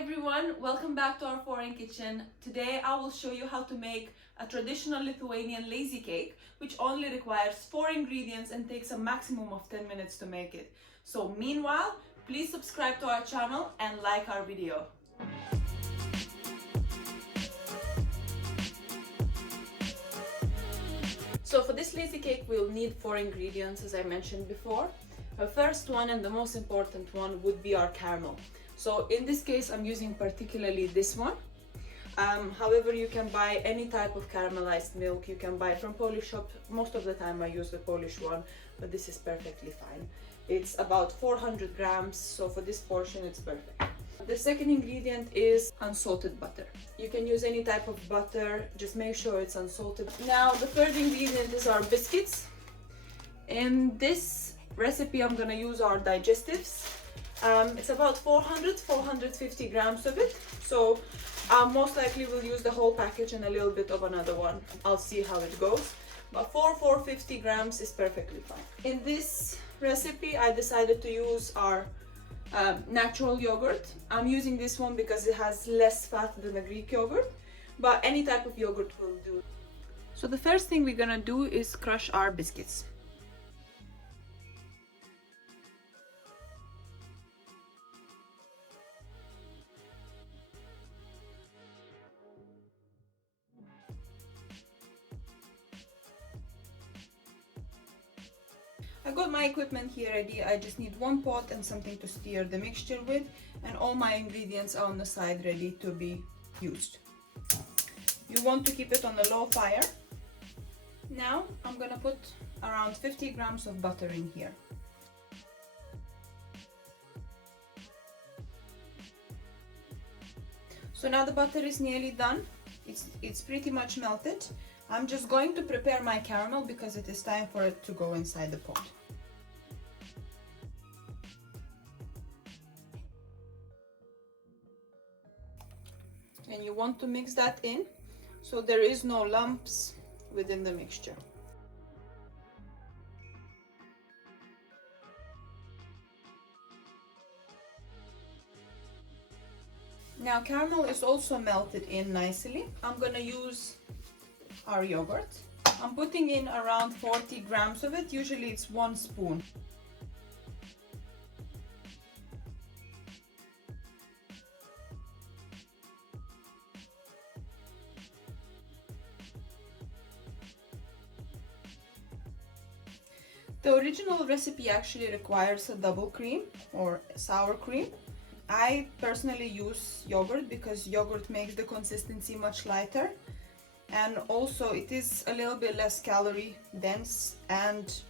everyone, welcome back to our foreign kitchen. Today I will show you how to make a traditional Lithuanian lazy cake, which only requires 4 ingredients and takes a maximum of 10 minutes to make it. So meanwhile, please subscribe to our channel and like our video. So for this lazy cake we'll need 4 ingredients, as I mentioned before. The first one and the most important one would be our caramel. So in this case I'm using particularly this one. However, you can buy any type of caramelized milk. You can buy from Polish shop. Most of the time I use the Polish one, but this is perfectly fine. It's about 400 grams, so for this portion it's perfect. The second ingredient is unsalted butter. You can use any type of butter, just make sure it's unsalted. Now the third ingredient is our biscuits. In this recipe I'm gonna use our digestives. It's about 450 grams of it, so most likely we'll use the whole package and a little bit of another one. I'll see how it goes, but 450 grams is perfectly fine. In this recipe I decided to use our natural yogurt. I'm using this one because it has less fat than the Greek yogurt, but any type of yogurt will do. So the first thing we're gonna do is crush our biscuits. I got my equipment here ready. I just need one pot and something to stir the mixture with, and all my ingredients are on the side ready to be used. You want to keep it on a low fire. Now I'm gonna put around 50 grams of butter in here. So now the butter is nearly done. It's pretty much melted. I'm just going to prepare my caramel because it is time for it to go inside the pot. And you want to mix that in so there is no lumps within the mixture. Now caramel is also melted in nicely. I'm gonna use our yogurt. I'm putting in around 40 grams of it. Usually it's 1 spoon. The original recipe actually requires a double cream or sour cream. I personally use yogurt because yogurt makes the consistency much lighter, and also it is a little bit less calorie dense and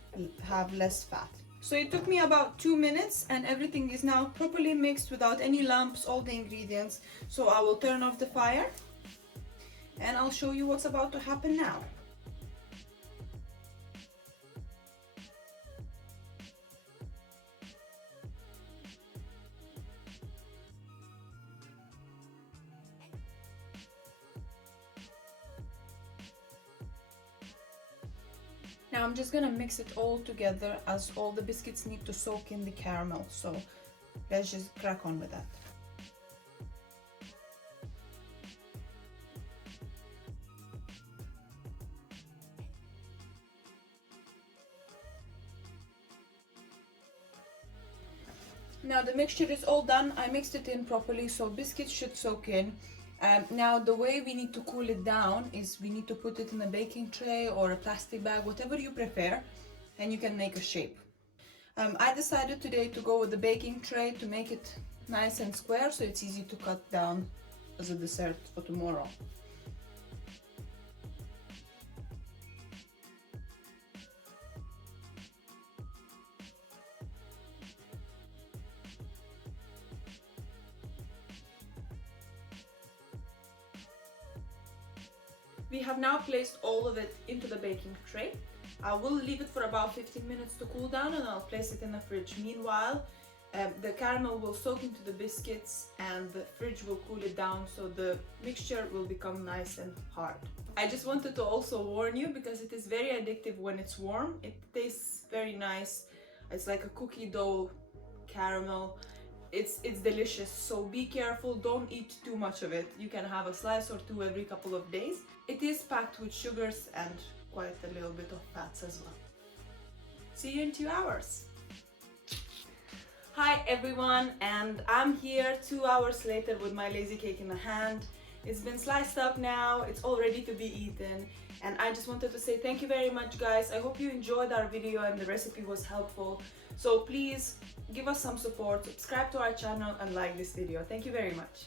have less fat. So it took me about 2 minutes and everything is now properly mixed without any lumps, all the ingredients. So I will turn off the fire and I'll show you what's about to happen now. Now I'm just gonna mix it all together as all the biscuits need to soak in the caramel, so let's just crack on with that. Now the mixture is all done. I mixed it in properly, so biscuits should soak in. Now the way we need to cool it down is we need to put it in a baking tray or a plastic bag, whatever you prefer, and you can make a shape. I decided today to go with the baking tray to make it nice and square so it's easy to cut down as a dessert for tomorrow. We have now placed all of it into the baking tray. I will leave it for about 15 minutes to cool down and I'll place it in the fridge. Meanwhile, the caramel will soak into the biscuits and the fridge will cool it down so the mixture will become nice and hard. I just wanted to also warn you because it is very addictive when it's warm. It tastes very nice. It's like a cookie dough caramel. it's delicious, so be careful, don't eat too much of it. You can have a slice or two every couple of days. It is packed with sugars and quite a little bit of fats as well. See you in 2 hours. Hi everyone, and I'm here 2 hours later with my lazy cake in the hand. It's been sliced up now, it's all ready to be eaten, and I just wanted to say thank you very much, guys. I hope you enjoyed our video and the recipe was helpful. So please give us some support, subscribe to our channel and like this video. Thank you very much.